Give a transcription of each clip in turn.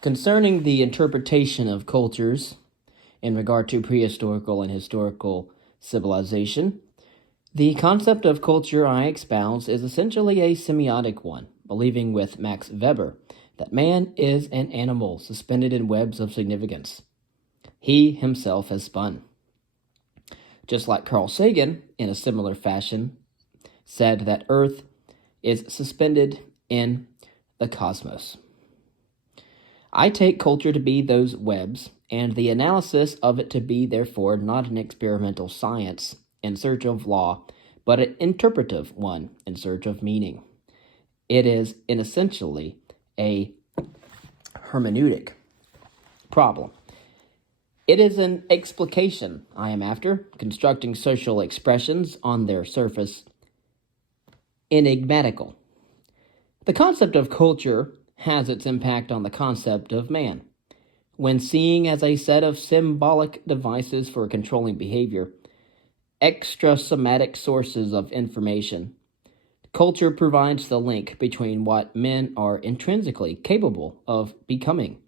Concerning the interpretation of cultures in regard to prehistorical and historical civilization, the concept of culture I espouse is essentially a semiotic one, believing with Max Weber that man is an animal suspended in webs of significance. He himself has spun. Just like Carl Sagan, in a similar fashion, said that Earth is suspended in the cosmos. I take culture to be those webs, and the analysis of it to be, therefore, not an experimental science in search of law, but an interpretive one in search of meaning. It is, in essentially, a hermeneutic problem. It is an explication I am after, constructing social expressions on their surface enigmatical. The concept of culture has its impact on the concept of man. When seeing as a set of symbolic devices for controlling behavior, extrasomatic sources of information, culture provides the link between what men are intrinsically capable of becoming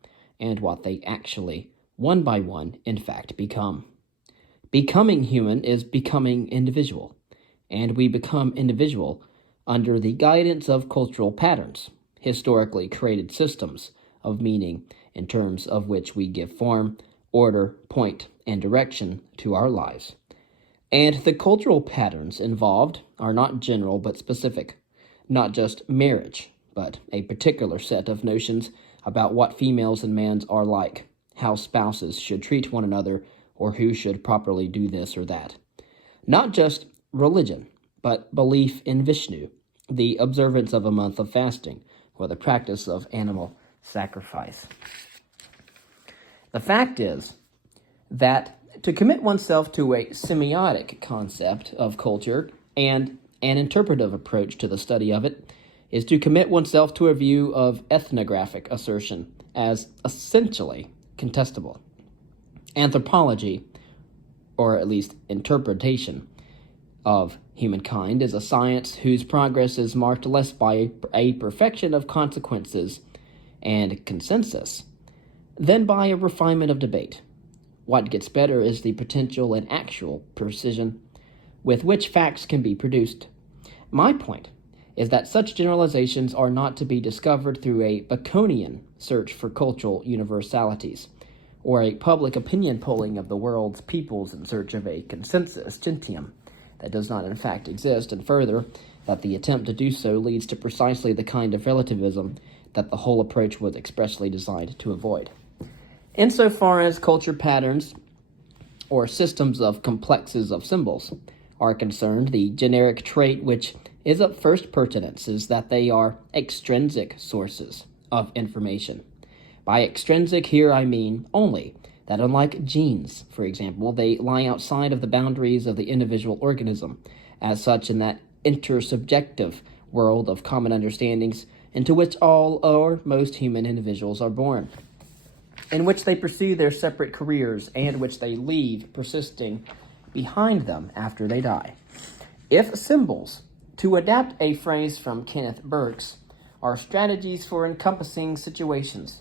and what they actually, one by one, in fact become. Becoming human is becoming individual, and we become individual under the guidance of cultural patterns, historically created systems of meaning in terms of which we give form, order, point, and direction to our lives. And the cultural patterns involved are not general but specific, not just marriage, but a particular set of notions about what females and males are like, how spouses should treat one another, or who should properly do this or that. Not just religion, but belief in Vishnu, the observance of a month of fasting, or the practice of animal sacrifice. The fact is that to commit oneself to a semiotic concept of culture and an interpretive approach to the study of it is to commit oneself to a view of ethnographic assertion as essentially contestable. Anthropology, or at least interpretation, of humankind is a science whose progress is marked less by a perfection of consequences and consensus than by a refinement of debate. What gets better is the potential and actual precision with which facts can be produced. My point is that such generalizations are not to be discovered through a Baconian search for cultural universalities, or a public opinion polling of the world's peoples in search of a consensus gentium that does not in fact exist, and further, that the attempt to do so leads to precisely the kind of relativism that the whole approach was expressly designed to avoid. Insofar as culture patterns, or systems of complexes of symbols, are concerned, the generic trait which is of first pertinence is that they are extrinsic sources of information. By extrinsic here I mean only that unlike genes, for example, they lie outside of the boundaries of the individual organism, as such in that intersubjective world of common understandings into which all or most human individuals are born, in which they pursue their separate careers and which they leave persisting behind them after they die. If symbols, to adapt a phrase from Kenneth Burke's, are strategies for encompassing situations,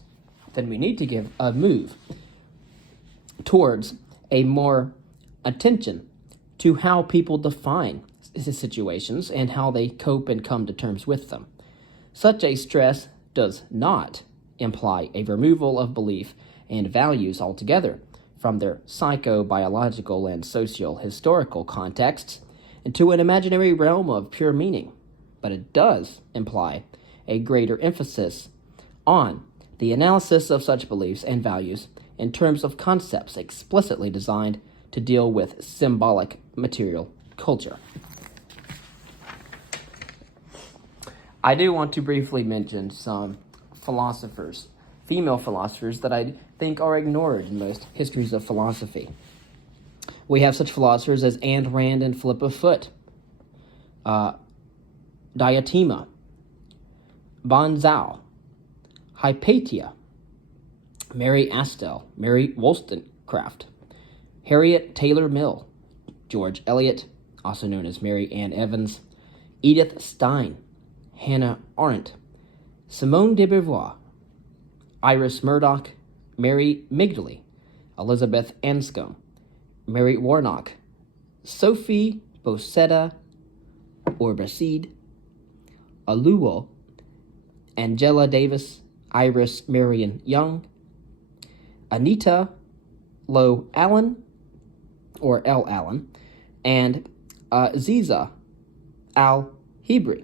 then we need to give a move towards a more attention to how people define situations and how they cope and come to terms with them. Such a stress does not imply a removal of belief and values altogether from their psychobiological and socio-historical contexts into an imaginary realm of pure meaning, but it does imply a greater emphasis on the analysis of such beliefs and values in terms of concepts explicitly designed to deal with symbolic material culture. I do want to briefly mention some philosophers, female philosophers, that I think are ignored in most histories of philosophy. We have such philosophers as Ayn Rand and Philippa Foot, Diotima, Banzhao, Hypatia, Mary Astell, Mary Wollstonecraft, Harriet Taylor Mill, George Eliot, also known as Mary Ann Evans, Edith Stein, Hannah Arendt, Simone de Beauvoir, Iris Murdoch, Mary Migdally, Elizabeth Anscombe, Mary Warnock, Sophie Bocetta or Bacede, Aluo, Angela Davis, Iris Marion Young, Anita Lowe Allen, or L. Allen, and Ziza Al Hebri.